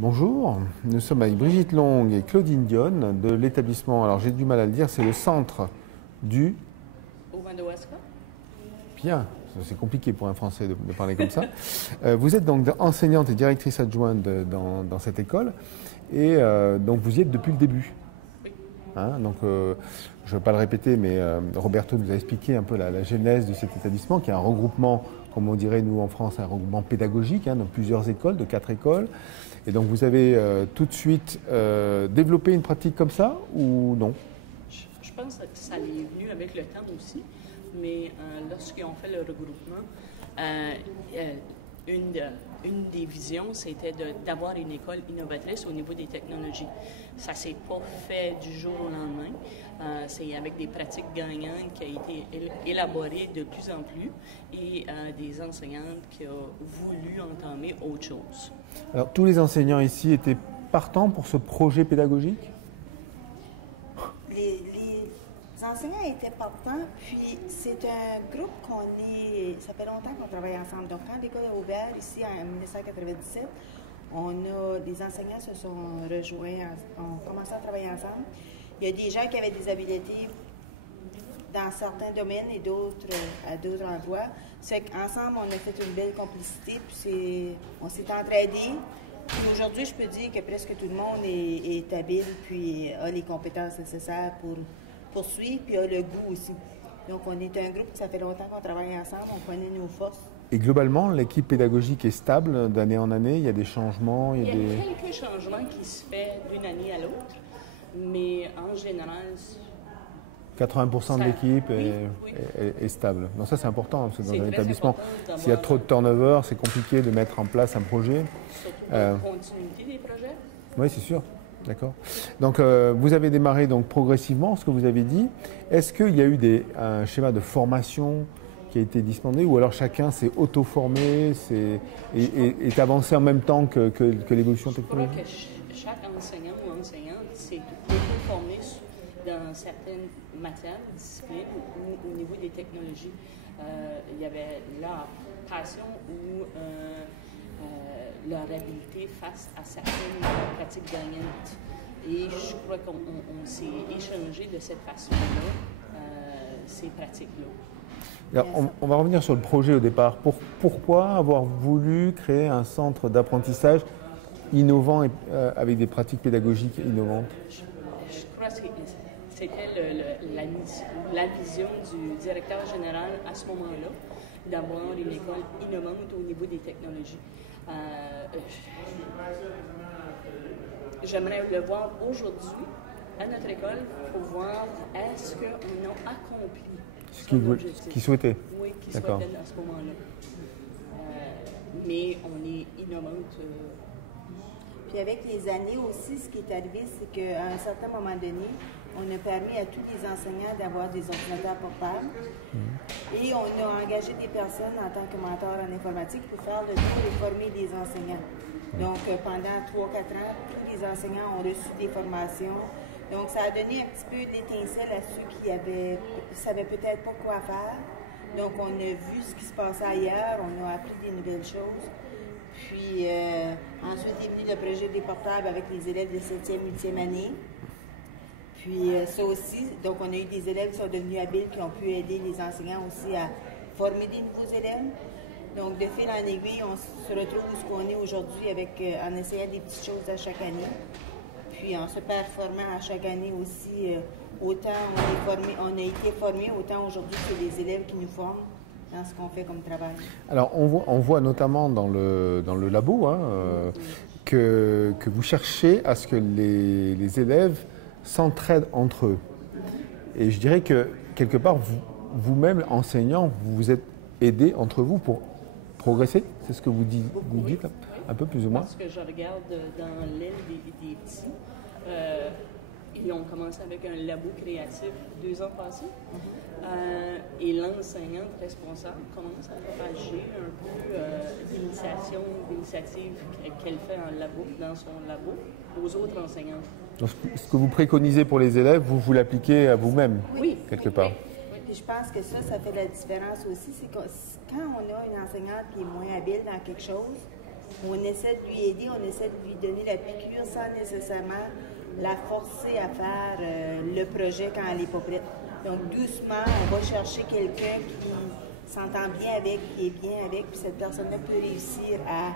Bonjour, nous sommes avec Brigitte Long et Claudine Dionne de l'établissement, alors j'ai du mal à le dire, c'est le centre du... Aubin-de-Wasca. Bien, c'est compliqué pour un Français de parler comme ça. Vous êtes donc enseignante et directrice adjointe dans cette école et donc vous y êtes depuis le début. Oui. Hein, donc je ne vais pas le répéter, mais Roberto nous a expliqué un peu la genèse de cet établissement qui est un regroupement, comme on dirait nous en France, un regroupement pédagogique, de plusieurs écoles, de 4 écoles. Et donc vous avez tout de suite développé une pratique comme ça ou non? Je pense que ça est venu avec le temps aussi, mais lorsqu'ils ont fait le regroupement, une des visions, c'était d'avoir une école innovatrice au niveau des technologies. Ça ne s'est pas fait du jour au lendemain. C'est avec des pratiques gagnantes qui ont été élaborées de plus en plus et des enseignantes qui ont voulu entamer autre chose. Alors tous les enseignants ici étaient partants pour ce projet pédagogique? Les enseignants étaient partants, puis c'est un groupe ça fait longtemps qu'on travaille ensemble. Donc quand l'école a ouvert ici en 1997, les enseignants se sont rejoints, ont commencé à travailler ensemble. Il y a des gens qui avaient des habiletés dans certains domaines et d'autres à d'autres endroits. C'est qu'ensemble, on a fait une belle complicité, puis on s'est entraidés. Aujourd'hui, je peux dire que presque tout le monde est habile, puis a les compétences nécessaires pour poursuivre, puis a le goût aussi. Donc, on est un groupe, ça fait longtemps qu'on travaille ensemble, on connaît nos forces. Et globalement, l'équipe pédagogique est stable d'année en année? Il y a des changements? Il y a quelques changements qui se font d'une année à l'autre, mais en général... 80% de l'équipe est stable. Donc ça, c'est important, parce que dans un établissement, s'il y a trop de turnover, c'est compliqué de mettre en place un projet. Surtout la continuité des projets. Oui, c'est sûr. D'accord. Donc, vous avez démarré donc progressivement, ce que vous avez dit. Est-ce qu'il y a eu un schéma de formation qui a été dispensé, ou alors chacun s'est auto-formé est avancé en même temps que l'évolution technologique? Je crois que chaque enseignant ou enseignante s'est auto-formé dans certaines matières, disciplines ou au niveau des technologies. Il y avait leur passion ou leur habileté face à certaines pratiques gagnantes. Et je crois qu'on s'est échangé de cette façon-là, ces pratiques-là. Alors, on va revenir sur le projet au départ. Pourquoi avoir voulu créer un centre d'apprentissage innovant et avec des pratiques pédagogiques innovantes? Je crois que c'était la vision du directeur général à ce moment-là, d'avoir une école innovante au niveau des technologies. J'aimerais le voir aujourd'hui à notre école pour voir est-ce qu'on a accompli ce qu'ils souhaitaient. Oui, qu'ils souhaitaient à ce moment-là. Mais on est innovante. Puis avec les années aussi, ce qui est arrivé, c'est qu'à un certain moment donné, on a permis à tous les enseignants d'avoir des ordinateurs portables. Et on a engagé des personnes en tant que mentors en informatique pour faire le tour et former les enseignants. Donc pendant 3-4 ans, tous les enseignants ont reçu des formations. Donc ça a donné un petit peu d'étincelle à ceux qui savaient peut-être pas quoi faire. Donc on a vu ce qui se passait ailleurs, on a appris des nouvelles choses. Puis ensuite est venu le projet des portables avec les élèves de 7e, 8e année. Puis ça aussi, donc on a eu des élèves qui sont devenus habiles, qui ont pu aider les enseignants aussi à former des nouveaux élèves. Donc de fil en aiguille, on se retrouve où ce qu'on est aujourd'hui en essayant des petites choses à chaque année. Puis en se performant à chaque année aussi, autant on a été formés, autant aujourd'hui que les élèves qui nous forment dans ce qu'on fait comme travail. Alors on voit notamment dans le labo que vous cherchez à ce que les élèves s'entraident entre eux. Et je dirais que quelque part, vous-même, enseignants, vous vous êtes aidés entre vous pour progresser. C'est ce que vous dites un peu plus ou moins. Parce que je regarde dans l'aile des petits, ils ont commencé avec un labo créatif 2 ans passés. Et l'enseignante responsable commence à propager un peu d'initiatives qu'elle fait dans son labo aux autres enseignants. Donc, ce que vous préconisez pour les élèves, vous l'appliquez à vous-même, quelque part. Oui, puis je pense que ça fait la différence aussi. C'est que quand on a une enseignante qui est moins habile dans quelque chose, on essaie de lui aider, on essaie de lui donner la piqûre sans nécessairement la forcer à faire le projet quand elle n'est pas prête. Donc, doucement, on va chercher quelqu'un qui s'entend bien avec, qui est bien avec, puis cette personne-là peut réussir à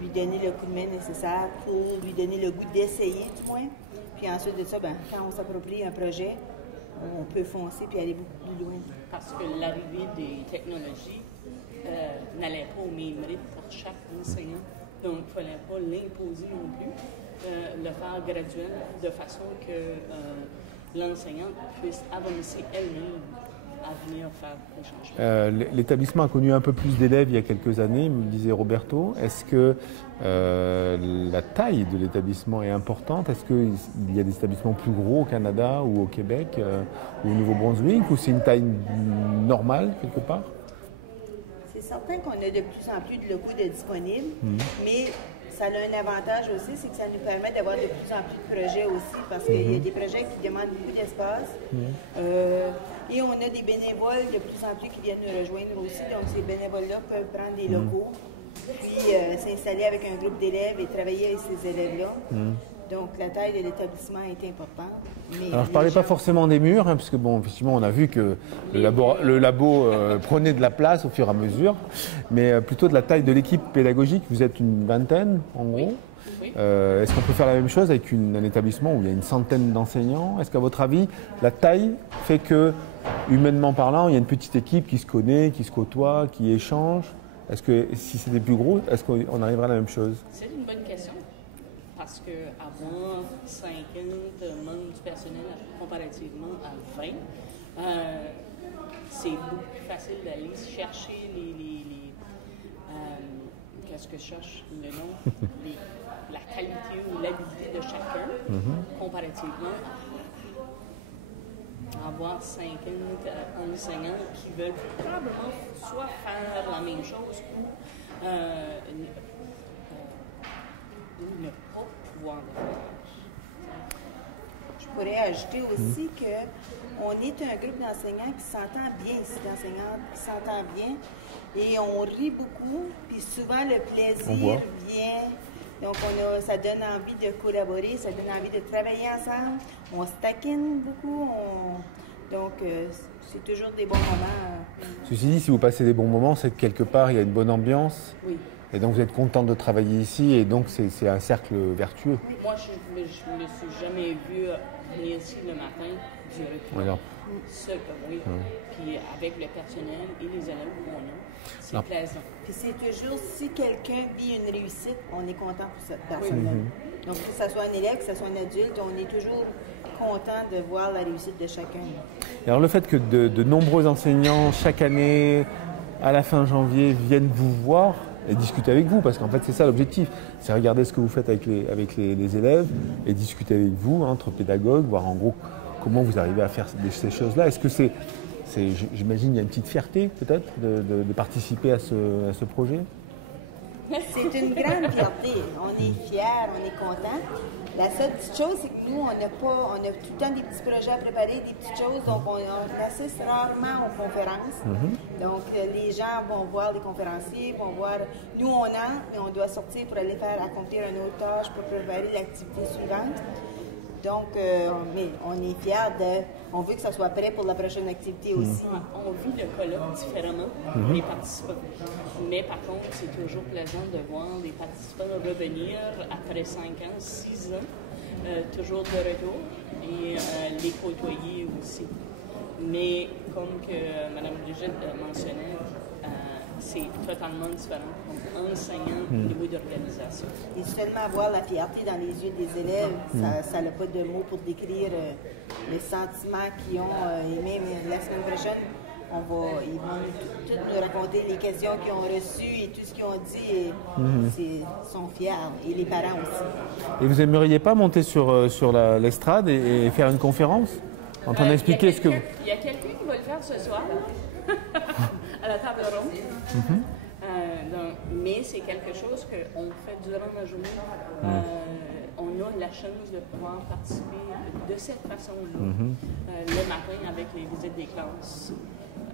lui donner le coup de main nécessaire pour lui donner le goût d'essayer, du moins. Puis ensuite de ça, ben, quand on s'approprie un projet, on peut foncer puis aller beaucoup plus loin. Parce que l'arrivée des technologies n'allait pas au même rythme pour chaque enseignant. Donc, il ne fallait pas l'imposer non plus, le faire graduel, de façon que l'enseignante puisse avancer elle-même à venir faire des changements. L'établissement a connu un peu plus d'élèves il y a quelques années, me disait Roberto. Est-ce que la taille de l'établissement est importante? Est-ce qu'il y a des établissements plus gros au Canada ou au Québec ou au Nouveau-Brunswick, ou c'est une taille normale quelque part? C'est certain qu'on a de plus en plus de locaux de disponibles, mais ça a un avantage aussi, c'est que ça nous permet d'avoir de plus en plus de projets aussi, parce qu'il y a des projets qui demandent beaucoup d'espace. Et on a des bénévoles de plus en plus qui viennent nous rejoindre aussi, donc ces bénévoles-là peuvent prendre des locaux, puis s'installer avec un groupe d'élèves et travailler avec ces élèves-là. Donc la taille de l'établissement est importante. Mais alors je ne parlais pas forcément des murs, hein, parce que bon, effectivement, on a vu que le labo prenait de la place au fur et à mesure, mais plutôt de la taille de l'équipe pédagogique. Vous êtes une vingtaine, en gros. Oui. Est-ce qu'on peut faire la même chose avec un établissement où il y a une centaine d'enseignants? Est-ce qu'à votre avis, la taille fait que, humainement parlant, il y a une petite équipe qui se connaît, qui se côtoie, qui échange? Est-ce que si c'était plus gros, est-ce qu'on arriverait à la même chose? C'est une bonne question. Parce qu'avoir 50 membres du personnel comparativement à 20, c'est beaucoup plus facile d'aller chercher qu'est-ce que je cherche le nom? La qualité ou l'habilité de chacun, comparativement à avoir 50 enseignants qui veulent probablement soit faire la même chose ou ne pas pouvoir le faire. je pourrais ajouter aussi qu'on est un groupe d'enseignants qui s'entend bien ici, d'enseignantes qui s'entend bien, et on rit beaucoup, puis souvent le plaisir vient. Donc, ça donne envie de collaborer, ça donne envie de travailler ensemble. On se taquine beaucoup, donc c'est toujours des bons moments. Ceci dit, si vous passez des bons moments, c'est que quelque part, il y a une bonne ambiance. Oui. Et donc, vous êtes contente de travailler ici, et donc c'est un cercle vertueux. Oui. Moi, je ne me suis jamais vue venir ici le matin du repas. Voilà. Seul, oui. Puis avec le personnel et les élèves qu'on a, c'est plaisant. Puis c'est toujours, si quelqu'un vit une réussite, on est content pour cette personne-là. Donc, que ce soit un élève, que ce soit un adulte, on est toujours content de voir la réussite de chacun. Alors, le fait que de nombreux enseignants, chaque année, à la fin janvier, viennent vous voir et discuter avec vous, parce qu'en fait, c'est ça l'objectif. C'est regarder ce que vous faites avec les élèves et discuter avec vous, entre pédagogues, voir en gros comment vous arrivez à faire ces choses-là. Est-ce que j'imagine, il y a une petite fierté peut-être de participer à ce projet? C'est une grande fierté. On est fiers, on est contents. La seule petite chose, c'est que nous, on a tout le temps des petits projets à préparer, des petites choses, donc on assiste rarement aux conférences. Donc, les gens vont voir les conférenciers, vont voir. Nous, on entre, mais on doit sortir pour aller accomplir une autre tâche pour préparer l'activité suivante. Donc, mais on est fiers on veut que ça soit prêt pour la prochaine activité aussi. On vit le colloque différemment, les participants. Mais par contre, c'est toujours plaisant de voir les participants revenir après 5 ans, 6 ans, toujours de retour, et les côtoyer aussi. Mais comme que Mme Brigitte mentionnait, c'est totalement différent comme enseignant au niveau d'organisation. Et seulement voir la fierté dans les yeux des élèves, ça n'a pas de mots pour décrire les sentiments qu'ils ont. Et même la semaine prochaine, ils vont tous nous raconter les questions qu'ils ont reçues et tout ce qu'ils ont dit. Ils sont fiers, et les parents aussi. Et vous n'aimeriez pas monter sur l'estrade et faire une conférence en train d'expliquer ce que vous... Il y a quelqu'un qui va le faire ce soir. À la table ronde. Mais c'est quelque chose qu'on fait durant la journée. On a la chance de pouvoir participer de cette façon-là le matin avec les visites des classes,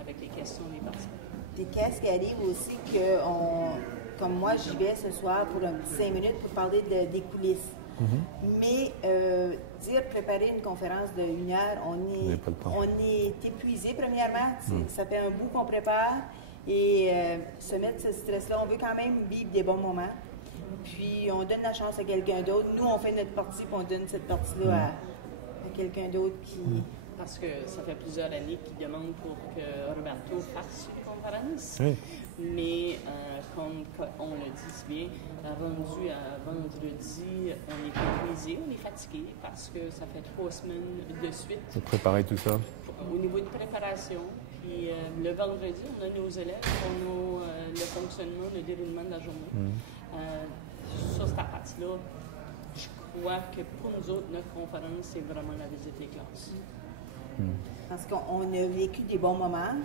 avec les questions des participants. Puis qu'est-ce qui arrive aussi comme moi, j'y vais ce soir pour 5 minutes pour parler des coulisses. Mais dire préparer une conférence de 1 heure, on est épuisé premièrement. Ça fait un bout qu'on prépare et se mettre ce stress-là, on veut quand même vivre des bons moments. Puis on donne la chance à quelqu'un d'autre. Nous, on fait notre partie, puis on donne cette partie-là à quelqu'un d'autre qui... Parce que ça fait plusieurs années qu'ils demandent pour que Roberto fasse une conférence. Oui. Mais comme on le dit si bien, rendu à vendredi, on est épuisé, on est fatigué parce que ça fait 3 semaines de suite. De préparer tout ça. Au niveau de préparation. Puis le vendredi, on a nos élèves, on a le fonctionnement, le déroulement de la journée. Sur cette partie-là, je crois que pour nous autres, notre conférence, c'est vraiment la visite des classes. Parce qu'on a vécu des bons moments,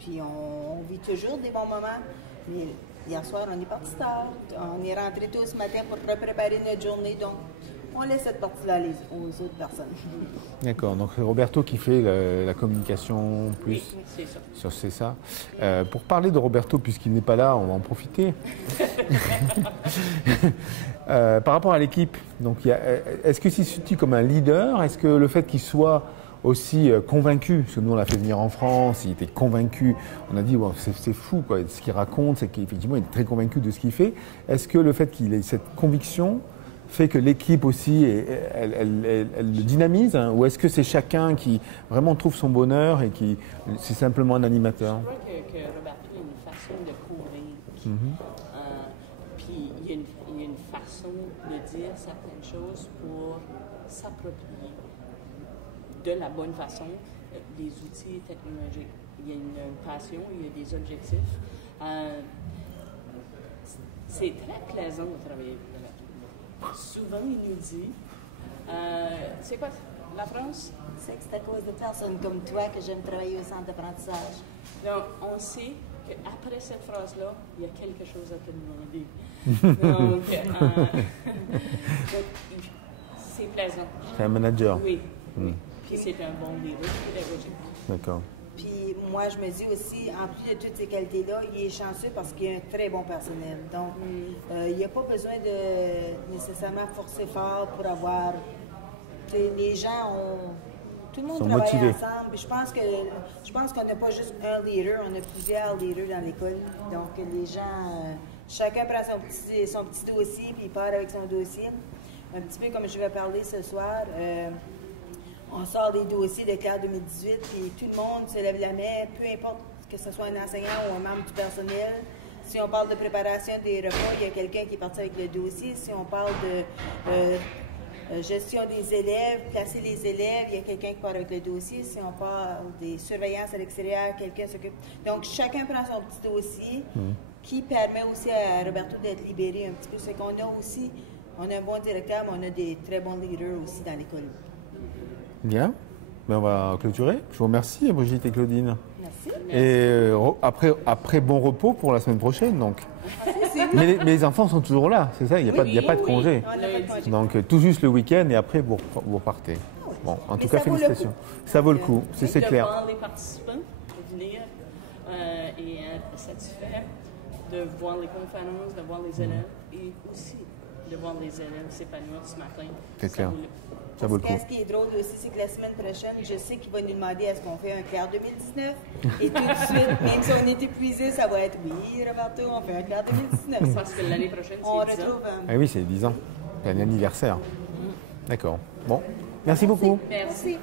puis on vit toujours des bons moments, mais hier soir, on est parti tard, on est rentré tôt ce matin pour préparer notre journée, donc on laisse cette partie-là aux autres personnes. D'accord, donc c'est Roberto qui fait la communication plus. Oui, c'est ça. C'est ça. Pour parler de Roberto, puisqu'il n'est pas là, on va en profiter. Par rapport à l'équipe, est-ce que c'est situé comme un leader? Est-ce que le fait qu'il soit aussi convaincu, parce que nous on l'a fait venir en France, il était convaincu, on a dit wow, c'est fou quoi, ce qu'il raconte, c'est qu'effectivement il est très convaincu de ce qu'il fait. Est-ce que le fait qu'il ait cette conviction fait que l'équipe aussi, elle le dynamise, hein, ou est-ce que c'est chacun qui vraiment trouve son bonheur et qui c'est simplement un animateur? Je crois que Roberto a une façon de courir. Puis il y a une façon de dire certaines choses pour s'approprier de la bonne façon des outils technologiques. Il y a une passion, il y a des objectifs. C'est très plaisant de travailler avec Roberto. Souvent, il nous dit, c'est quoi la France? C'est que c'est à cause de personnes comme toi que j'aime travailler au centre d'apprentissage. Donc, on sait qu'après cette phrase-là, il y a quelque chose à te demander. Donc, c'est plaisant. C'est un manager. Oui. Puis c'est un bon leader pédagogique. D'accord. Puis moi, je me dis aussi, en plus de toutes ces qualités-là, il est chanceux parce qu'il a un très bon personnel. Donc, il n'y a pas besoin de nécessairement forcer fort pour avoir... Les gens ont... Tout le monde travaille motivés ensemble. Puis je pense qu'on n'a pas juste un leader, on a plusieurs leaders dans l'école. Donc, les gens... chacun prend son petit dossier, puis il part avec son dossier. Un petit peu comme je vais parler ce soir... on sort des dossiers de classe 2018, puis tout le monde se lève la main, peu importe que ce soit un enseignant ou un membre du personnel. Si on parle de préparation des repas, il y a quelqu'un qui est parti avec le dossier. Si on parle de gestion des élèves, placer les élèves, il y a quelqu'un qui part avec le dossier. Si on parle des surveillances à l'extérieur, quelqu'un s'occupe. Donc, chacun prend son petit dossier qui permet aussi à Roberto d'être libéré un petit peu. C'est qu'on a aussi, on a un bon directeur, mais on a des très bons leaders aussi dans l'école. Bien, ben, on va clôturer. Je vous remercie Brigitte et Claudine. Merci. Et après bon repos pour la semaine prochaine donc. Mais les enfants sont toujours là, c'est ça, il n'y a pas de congé. Donc tout juste le week-end et après vous repartez. Bon, en tout cas félicitations. Ça vaut le coup, c'est clair. De voir les participants venir et être satisfaits, de voir les conférences, de voir les élèves et aussi de voir les élèves s'épanouir ce matin. C'est clair. Ça vaut le coup. Ce qui est drôle aussi, c'est que la semaine prochaine, je sais qu'il va nous demander est-ce qu'on fait un clair 2019. Et tout de suite, même si on est épuisé, ça va être oui, Roberto, on fait un clair 2019. Parce que l'année prochaine, on c'est 10 ans. retrouve Ah oui, c'est 10 ans. C'est un anniversaire. D'accord. Bon, merci beaucoup. Merci.